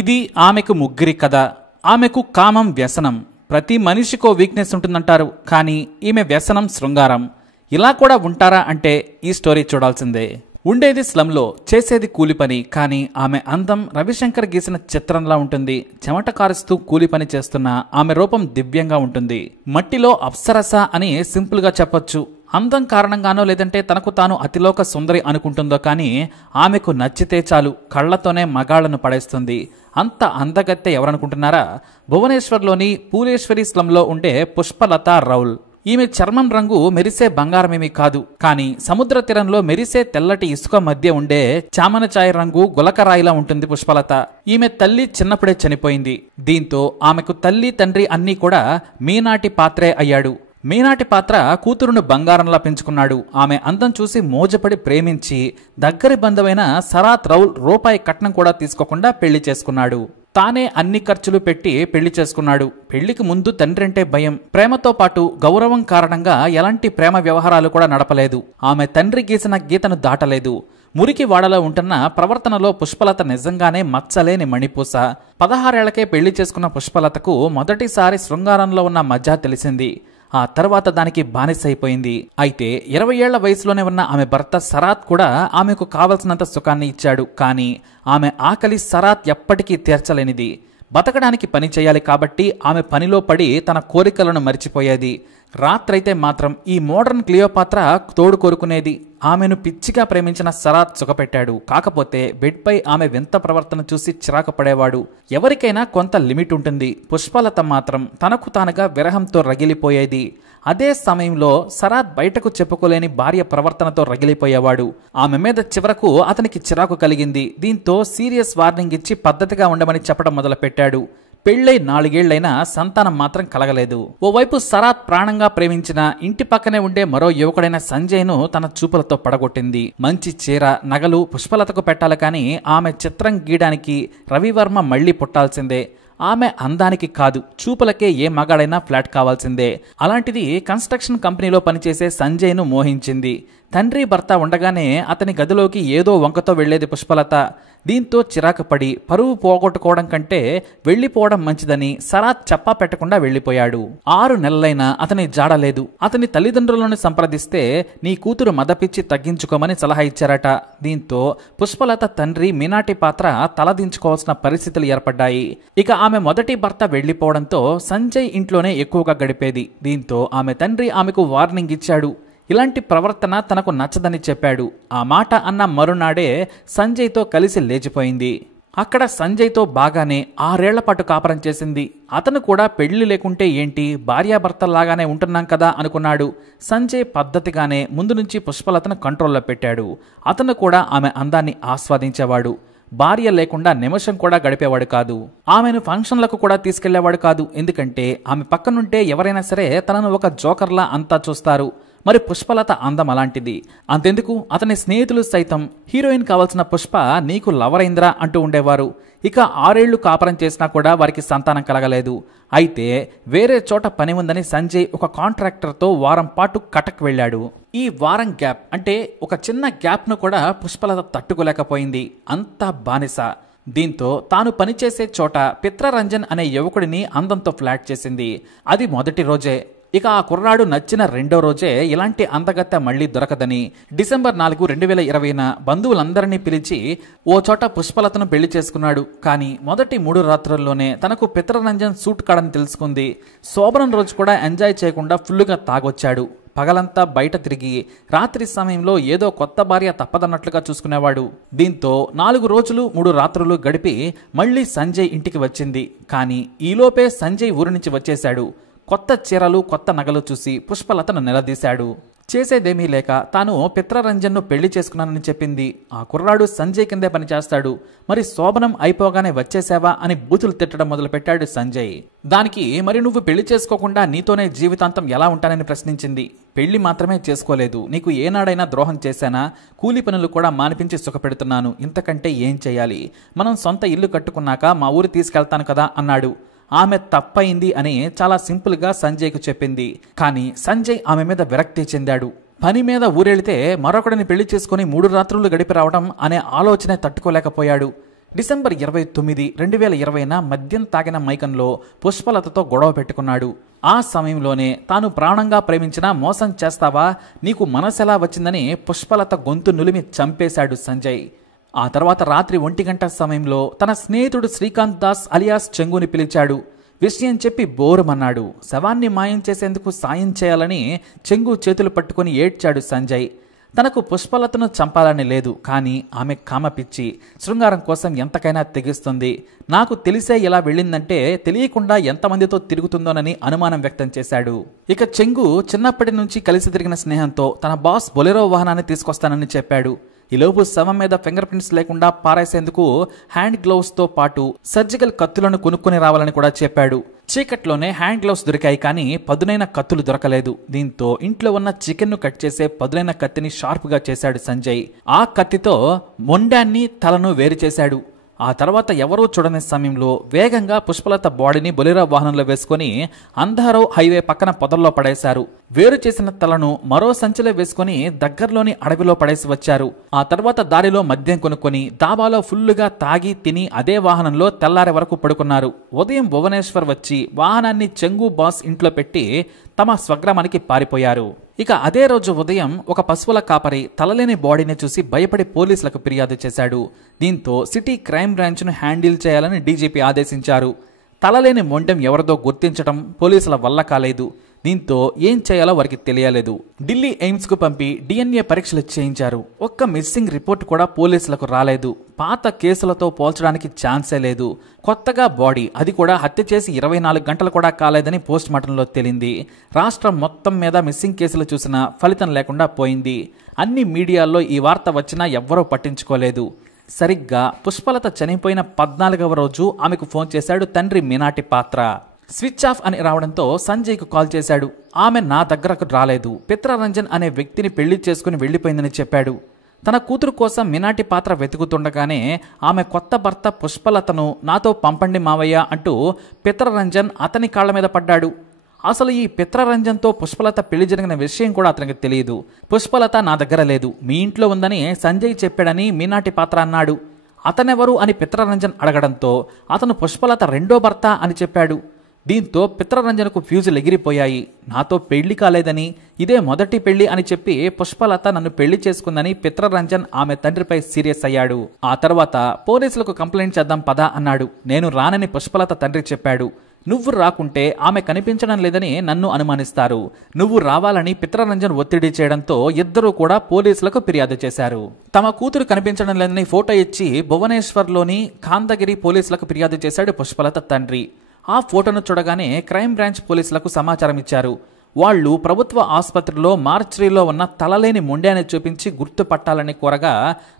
ఇది ఆమెకు ముగ్గురి కథ. ఆమెకు కామం వ్యసనం. ప్రతి మనిషికో వీక్నెస్ ఉంటుందంటారు, కానీ ఈమె వ్యసనం శృంగారం. ఇలా కూడా ఉంటారా అంటే ఈ స్టోరీ చూడాల్సిందే. ఉండేది స్లంలో, చేసేది కూలి పని. కానీ ఆమె అందం రవిశంకర్ గీసిన చిత్రంలా ఉంటుంది. చెమట కారుస్తూ కూలి పని చేస్తున్న ఆమె రూపం దివ్యంగా ఉంటుంది. మట్టిలో అప్సరస అని సింపుల్గా చెప్పొచ్చు. అందం కారణంగానో లేదంటే తనకు తాను అతిలోక సుందరి అనుకుంటుందో కానీ ఆమెకు నచ్చితే చాలు కళ్లతోనే మగాళ్లను పడేస్తుంది. అంత అందగత్తె ఎవరనుకుంటున్నారా? భువనేశ్వర్లోని పూలేశ్వరి స్లంలో ఉండే పుష్పలత రౌల్. ఈమె చర్మం రంగు మెరిసే బంగారమేమీ కాదు, కానీ సముద్ర తీరంలో మెరిసే తెల్లటి ఇసుక మధ్య ఉండే చామనచాయ రంగు గులకరాయిలా ఉంటుంది పుష్పలత. ఈమె తల్లి చిన్నప్పుడే చనిపోయింది. దీంతో ఆమెకు తల్లి తండ్రి అన్నీ కూడా మీనాటి పాత్రే అయ్యాడు. మీనాటి పాత్ర కూతురును బంగారంలా పెంచుకున్నాడు. ఆమె అందం చూసి మోజపడి ప్రేమించి దగ్గరి బంధువైన సరాత్ రౌల్ రూపాయి కట్నం కూడా తీసుకోకుండా పెళ్లి చేసుకున్నాడు. తానే అన్ని ఖర్చులు పెట్టి పెళ్లి చేసుకున్నాడు. పెళ్లికి ముందు తండ్రంటే భయం, ప్రేమతో పాటు గౌరవం కారణంగా ఎలాంటి ప్రేమ వ్యవహారాలు కూడా నడపలేదు. ఆమె తండ్రి గీసిన గీతను దాటలేదు. మురికి వాడలో ఉంటున్న ప్రవర్తనలో పుష్పలత నిజంగానే మచ్చలేని మణిపూస. 16 ఏళ్లకే పెళ్లి చేసుకున్న పుష్పలతకు మొదటిసారి శృంగారంలో ఉన్న మజా తెలిసింది. ఆ తర్వాత దానికి బానిసైపోయింది. అయితే 20 ఏళ్ల వయసులోనే ఉన్న ఆమె భర్త సరాత్ కూడా ఆమెకు కావలసినంత సుఖాన్ని ఇచ్చాడు. కానీ ఆమె ఆకలి సరాత్ ఎప్పటికీ తీర్చలేనిది. బతకడానికి పని చేయాలి కాబట్టి ఆమె పనిలో పడి తన కోరికలను మరిచిపోయేది. రాత్రైతే మాత్రం ఈ మోడర్న్ క్లియోపాత్ర తోడు కోరుకునేది. ఆమెను పిచ్చిగా ప్రేమించిన సరాత్ సుఖపెట్టాడు. కాకపోతే బెడ్ పై ఆమె వింత ప్రవర్తన చూసి చిరాకు పడేవాడు. ఎవరికైనా కొంత లిమిట్ ఉంటుంది. పుష్పలత మాత్రం తనకు తానుగా విరహంతో రగిలిపోయేది. అదే సమయంలో సరాత్ బయటకు చెప్పుకోలేని భార్య ప్రవర్తనతో రగిలిపోయేవాడు. ఆమె మీద చివరకు అతనికి చిరాకు కలిగింది. దీంతో సీరియస్ వార్నింగ్ ఇచ్చి పద్ధతిగా ఉండమని చెప్పడం మొదలుపెట్టాడు. పెళ్లై 4 ఏళ్లైనా సంతానం మాత్రం కలగలేదు. ఓవైపు సరాత్ ప్రాణంగా ప్రేమించిన ఇంటి పక్కనే ఉండే మరో యువకుడైన సంజయ్ను తన చూపులతో పడగొట్టింది. మంచి చీర, నగలు పుష్పలతకు పెట్టాలి, కానీ ఆమె చిత్రం గీయడానికి రవివర్మ మళ్లీ పుట్టాల్సిందే. ఆమె అందానికి కాదు, చూపులకే ఏ మగాడైనా ఫ్లాట్ కావాల్సిందే. అలాంటిది కన్స్ట్రక్షన్ కంపెనీలో పనిచేసే సంజయ్ను మోహించింది. తండ్రి భర్త ఉండగానే అతని గదిలోకి ఏదో వంకతో వెళ్లేది పుష్పలత. దీంతో చిరాకు పడి పరువు పోగొట్టుకోవడం కంటే వెళ్లిపోవడం మంచిదని సరాత్ చెప్పా పెట్టకుండా వెళ్లిపోయాడు. 6 నెలలైనా అతని జాడలేదు. అతని తల్లిదండ్రులను సంప్రదిస్తే నీ కూతురు మదపిచ్చి తగ్గించుకోమని సలహా ఇచ్చారట. దీంతో పుష్పలత తండ్రి మీనాటి పాత్ర తలదించుకోవాల్సిన పరిస్థితులు ఏర్పడ్డాయి. ఇక ఆమె మొదటి భర్త వెళ్లిపోవడంతో సంజయ్ ఇంట్లోనే ఎక్కువగా గడిపేది. దీంతో ఆమె తండ్రి ఆమెకు వార్నింగ్ ఇచ్చాడు. ఇలాంటి ప్రవర్తన తనకు నచ్చదని చెప్పాడు. ఆ మాట అన్న మరునాడే సంజయ్తో కలిసి లేచిపోయింది. అక్కడ సంజయ్తో బాగానే 6 ఏళ్ల పాటు కాపురం చేసింది. అతను కూడా పెళ్లి లేకుంటే ఏంటి, భార్యాభర్తల్లాగానే ఉంటున్నాం కదా అనుకున్నాడు. సంజయ్ పద్ధతిగానే ముందు నుంచి పుష్పలతను కంట్రోల్లో పెట్టాడు. అతను కూడా ఆమె అందాన్ని ఆస్వాదించేవాడు. భార్య లేకుండా నిమిషం కూడా గడిపేవాడు కాదు. ఆమెను ఫంక్షన్లకు కూడా తీసుకెళ్లేవాడు కాదు. ఎందుకంటే ఆమె పక్కనుంటే ఎవరైనా సరే తనను ఒక జోకర్లా అంతా చూస్తారు. మరి పుష్పలత అందం అలాంటిది. అంతెందుకు, అతని స్నేహితులు సైతం హీరోయిన్ కావాల్సిన పుష్ప నీకు లవరైంద్రా అంటూ ఉండేవారు. ఇక 6 ఏళ్లు కాపురం చేసినా కూడా వారికి సంతానం కలగలేదు. అయితే వేరే చోట పని ఉందని సంజయ్ ఒక కాంట్రాక్టర్తో వారం పాటు కటక్ వెళ్ళాడు. ఈ వారం గ్యాప్ అంటే ఒక చిన్న గ్యాప్ను కూడా పుష్పలత తట్టుకోలేకపోయింది. అంతా బానిస. దీంతో తాను పనిచేసే చోట పిత్రరంజన్ అనే యువకుడిని అందంతో ఫ్లాట్ చేసింది. అది మొదటి రోజే. ఇక ఆ కుర్రాడు నచ్చిన 2వ రోజే ఇలాంటి అందగత్తె మళ్లీ దొరకదని డిసెంబర్ 4, 2020న బంధువులందరినీ పిలిచి ఓ చోట పుష్పలతను పెళ్లి చేసుకున్నాడు. కానీ మొదటి 3 రాత్రుల్లోనే తనకు పిత్రరంజన్ సూట్ కాడని తెలుసుకుంది. శోభనం రోజు కూడా ఎంజాయ్ చేయకుండా ఫుల్లుగా తాగొచ్చాడు. పగలంతా బయట తిరిగి రాత్రి సమయంలో ఏదో కొత్త భార్య తప్పదన్నట్లుగా చూసుకునేవాడు. దీంతో 4 రోజులు 3 రాత్రులు గడిపి మళ్లీ సంజయ్ ఇంటికి వచ్చింది. కానీ ఈలోపే సంజయ్ ఊరి నుంచి వచ్చేశాడు. కొత్త చీరలు, కొత్త నగలు చూసి పుష్పలతను నిలదీశాడు. చేసేదేమీ లేక తాను పిత్రరంజన్ను పెళ్లి చేసుకున్నానని చెప్పింది. ఆ కుర్రాడు సంజయ్ కిందే పనిచేస్తాడు. మరి శోభనం అయిపోగానే వచ్చేసావా అని బూతులు తిట్టడం మొదలుపెట్టాడు సంజయ్. దానికి మరి నువ్వు పెళ్లి చేసుకోకుండా నీతోనే జీవితాంతం ఎలా ఉంటానని ప్రశ్నించింది. పెళ్లి మాత్రమే చేసుకోలేదు, నీకు ఏనాడైనా ద్రోహం చేశానా? కూలి పనులు కూడా మానిపించి సుఖపెడుతున్నాను. ఇంతకంటే ఏం చేయాలి? మనం సొంత ఇల్లు కట్టుకున్నాక మా ఊరు తీసుకెళ్తాను కదా అన్నాడు. ఆమె తప్పయింది అని చాలా సింపుల్గా సంజయ్కు చెప్పింది. కానీ సంజయ్ ఆమె మీద విరక్తి చెందాడు. పని మీద ఊరెళ్తే మరొకడిని పెళ్లి చేసుకుని 3 రాత్రులు గడిపి రావడం అనే ఆలోచనే తట్టుకోలేకపోయాడు. డిసెంబర్ 29, 2020న మద్యం తాగిన మైకంలో పుష్పలతతో గొడవ పెట్టుకున్నాడు. ఆ సమయంలోనే తాను ప్రాణంగా ప్రేమించినా మోసం చేస్తావా, నీకు మనసెలా వచ్చిందని పుష్పలత గొంతు నులిమి చంపేశాడు సంజయ్. ఆ తర్వాత రాత్రి 1 గంట సమయంలో తన స్నేహితుడు శ్రీకాంత్ దాస్ అలియాస్ చెంగుని పిలిచాడు. విషయం చెప్పి బోరుమన్నాడు. శవాన్ని మాయం చేసేందుకు సాయం చేయాలని చెంగు చేతులు పట్టుకుని ఏడ్చాడు సంజయ్. తనకు పుష్పలతను చంపాలని లేదు, కానీ ఆమె కామపిచ్చి శృంగారం కోసం ఎంతకైనా తెగిస్తుంది. నాకు తెలిసే ఇలా వెళ్ళిందంటే తెలియకుండా ఎంతమందితో తిరుగుతుందోనని అనుమానం వ్యక్తం చేశాడు. ఇక చెంగు చిన్నప్పటి నుంచి కలిసి తిరిగిన స్నేహంతో తన బాస్ బొలెరో వాహనాన్ని తీసుకొస్తానని చెప్పాడు. ఈలోపు శవం మీద ఫింగర్ ప్రింట్స్ లేకుండా పారేసేందుకు హ్యాండ్ గ్లౌస్తో పాటు సర్జికల్ కత్తులను కొనుక్కొని రావాలని కూడా చెప్పాడు. చీకట్లోనే హ్యాండ్ గ్లౌస్ దొరికాయి, కానీ పదునైన కత్తులు దొరకలేదు. దీంతో ఇంట్లో ఉన్న చికెన్ను కట్ చేసే పదునైన కత్తిని షార్ప్గా చేశాడు సంజయ్. ఆ కత్తితో మొండాన్ని తలను వేరు చేశాడు. ఆ తర్వాత ఎవరూ చూడని సమయంలో వేగంగా పుష్పలత బాడీని బొలెరో వాహనంలో వేసుకుని అంధారావు హైవే పక్కన పొదల్లో పడేశారు. వేరు చేసిన తలను మరో సంచిలో వేసుకుని దగ్గరలోని అడవిలో పడేసి వచ్చారు. ఆ తర్వాత దారిలో మద్యం కొనుక్కొని దాబాలో ఫుల్లుగా తాగి తిని అదే వాహనంలో తెల్లారే వరకు పడుకున్నారు. ఉదయం భువనేశ్వర్ వచ్చి వాహనాన్ని చెంగు బాస్ ఇంట్లో పెట్టి తమ స్వగ్రామానికి పారిపోయారు. ఇక అదే రోజు ఉదయం ఒక పశువుల కాపరి తలలేని బాడీని చూసి భయపడి పోలీసులకు ఫిర్యాదు చేశాడు. దీంతో సిటీ క్రైమ్ బ్రాంచ్ను హ్యాండిల్ చేయాలని డీజీపీ ఆదేశించారు. తలలేని మొండెం ఎవరిదో గుర్తించడం పోలీసుల వల్ల కాలేదు. దీంతో ఏం చేయాలో వారికి తెలియలేదు. ఢిల్లీ ఎయిమ్స్కు పంపి DNA పరీక్షలు చేయించారు. ఒక్క మిస్సింగ్ రిపోర్ట్ కూడా పోలీసులకు రాలేదు. పాత కేసులతో పోల్చడానికి ఛాన్సే లేదు. కొత్తగా బాడీ, అది కూడా హత్య చేసి 24 గంటలు కూడా కాలేదని పోస్ట్ మార్టంలో తేలింది. రాష్ట్రం మొత్తం మీద మిస్సింగ్ కేసులు చూసినా ఫలితం లేకుండా పోయింది. అన్ని మీడియాల్లో ఈ వార్త వచ్చినా ఎవ్వరూ పట్టించుకోలేదు. సరిగ్గా పుష్పలత చనిపోయిన 14వ రోజు ఆమెకు ఫోన్ చేశాడు తండ్రి మీనాటి పాత్ర. స్విచ్ ఆఫ్ అని రావడంతో సంజయ్కు కాల్ చేశాడు. ఆమె నా దగ్గరకు రాలేదు, పిత్రరంజన్ అనే వ్యక్తిని పెళ్లి చేసుకుని వెళ్లిపోయిందని చెప్పాడు. తన కూతురు కోసం మీనాటి పాత్ర వెతుకుతుండగానే ఆమె కొత్త భర్త పుష్పలతను నాతో పంపండి మావయ్య అంటూ పిత్రరంజన్ అతని కాళ్ల మీద పడ్డాడు. అసలు ఈ పిత్రరంజన్తో పుష్పలత పెళ్లి జరిగిన విషయం కూడా అతనికి తెలియదు. పుష్పలత నా దగ్గర లేదు, మీ ఇంట్లో ఉందని సంజయ్ చెప్పాడని మీనాటి పాత్ర అన్నాడు. అతనెవరు అని పిత్రరంజన్ అడగడంతో అతను పుష్పలత రెండో భర్త అని చెప్పాడు. దీంతో పిత్రరంజన్కు ఫ్యూజులు ఎగిరిపోయాయి. నాతో పెళ్లి కాలేదని, ఇదే మొదటి పెళ్లి అని చెప్పి పుష్పలత నన్ను పెళ్లి చేసుకుందని పిత్రరంజన్ ఆమె తండ్రిపై సీరియస్ అయ్యాడు. ఆ తర్వాత పోలీసులకు కంప్లైంట్ చేద్దాం పదా అన్నాడు. నేను రానని పుష్పలత తండ్రి చెప్పాడు. నువ్వు రాకుంటే ఆమె కనిపించడం లేదని నన్ను అనుమానిస్తారు, నువ్వు రావాలని పిత్రరంజన్ ఒత్తిడి చేయడంతో ఇద్దరూ కూడా పోలీసులకు ఫిర్యాదు చేశారు. తమ కూతురు కనిపించడం లేదని ఫోటో ఇచ్చి భువనేశ్వర్లోని కాందగిరి పోలీసులకు ఫిర్యాదు చేశాడు పుష్పలత తండ్రి. ఆ ఫోటోను చూడగానే క్రైమ్ బ్రాంచ్ పోలీసులకు సమాచారం ఇచ్చారు. వాళ్లు ప్రభుత్వ ఆసుపత్రిలో మార్చరీలో ఉన్న తలలేని మొండాన్ని చూపించి గుర్తుపట్టాలని కోరగా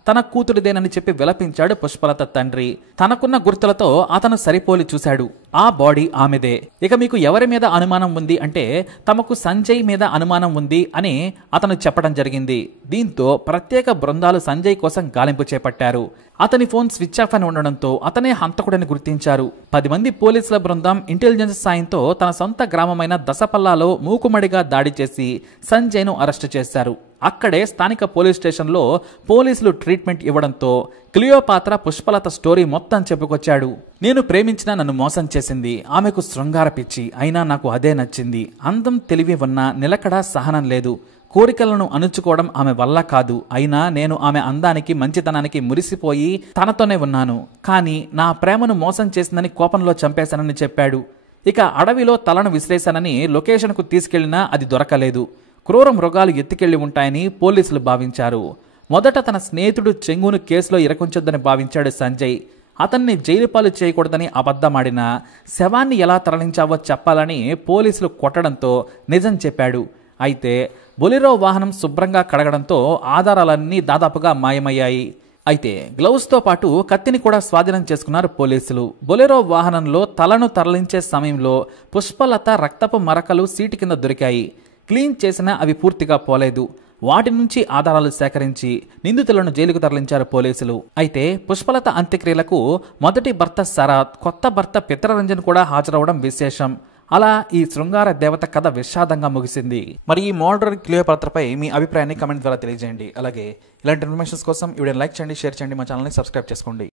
తన కూతురిదేనని చెప్పి విలపించాడు పుష్పలత తండ్రి. తనకున్న గుర్తులతో అతను సరిపోలి చూశాడు. ఆ బాడీ ఆమెదే. ఇక మీకు ఎవరి మీద అనుమానం ఉంది అంటే తమకు సంజయ్ మీద అనుమానం ఉంది అని అతను చెప్పడం జరిగింది. దీంతో ప్రత్యేక బృందాలు సంజయ్ కోసం గాలింపు చేపట్టారు. అతని ఫోన్ స్విచ్ ఆఫ్ అని ఉండడంతో అతనే హంతకుడని గుర్తించారు. 10 మంది పోలీసుల బృందం ఇంటెలిజెన్స్ సాయంతో తన సొంత గ్రామమైన దసపల్లాలో మూకుమడిగా దాడి చేసి సంజయ్ను అరెస్టు చేశారు. అక్కడే స్థానిక పోలీస్ స్టేషన్లో పోలీసులు ట్రీట్మెంట్ ఇవ్వడంతో క్లియోపాత్ర పుష్పలత స్టోరీ మొత్తం చెప్పుకొచ్చాడు. నేను ప్రేమించిన నన్ను మోసం చేసింది, ఆమెకు శృంగార పిచ్చి, అయినా నాకు అదే నచ్చింది. అందం తెలివి ఉన్న నిలకడ సహనం లేదు. కోరికలను అణుచుకోవడం ఆమె వల్ల కాదు. అయినా నేను ఆమె అందానికి మంచితనానికి మురిసిపోయి తనతోనే ఉన్నాను. కానీ నా ప్రేమను మోసం చేసిందని కోపంలో చంపేశానని చెప్పాడు. ఇక అడవిలో తలను విసిరేశానని లొకేషన్కు తీసుకెళ్లినా అది దొరకలేదు. క్రూర మృగాలు ఎత్తుకెళ్లి ఉంటాయని పోలీసులు భావించారు. మొదట తన స్నేహితుడు చెంగును కేసులో ఇరకుంచొద్దని భావించాడు సంజయ్. అతన్ని జైలు పాలు చేయకూడదని అబద్ధమాడినా శవాన్ని ఎలా తరలించావో చెప్పాలని పోలీసులు కొట్టడంతో నిజం చెప్పాడు. అయితే బొలెరో వాహనం శుభ్రంగా కడగడంతో ఆధారాలన్నీ దాదాపుగా మాయమయ్యాయి. అయితే గ్లౌస్తో పాటు కత్తిని కూడా స్వాధీనం చేసుకున్నారు పోలీసులు. బొలెరో వాహనంలో తలను తరలించే సమయంలో పుష్పలత రక్తపు మరకలు సీటు కింద దొరికాయి. క్లీన్ చేసినా అవి పూర్తిగా పోలేదు. వాటి నుంచి ఆధారాలు సేకరించి నిందితులను జైలుకు తరలించారు పోలీసులు. అయితే పుష్పలత అంత్యక్రియలకు మొదటి భర్త శరత్, కొత్త భర్త పిత్రరంజన్ కూడా హాజరవడం విశేషం. అలా ఈ శృంగార దేవత కథ విషాదంగా ముగిసింది. మరి ఈ మోడర్న్ క్లియోపాత్రపై మీ అభిప్రాయాన్ని కమెంట్ ద్వారా తెలియజేయండి. అలాగే ఇలాంటి ఇన్ఫర్మేషన్స్ కోసం ఈ వీడియోని లైక్ చేయండి, షేర్ చేయండి, మా ఛానల్ని సబ్స్క్రైబ్ చేసుకోండి.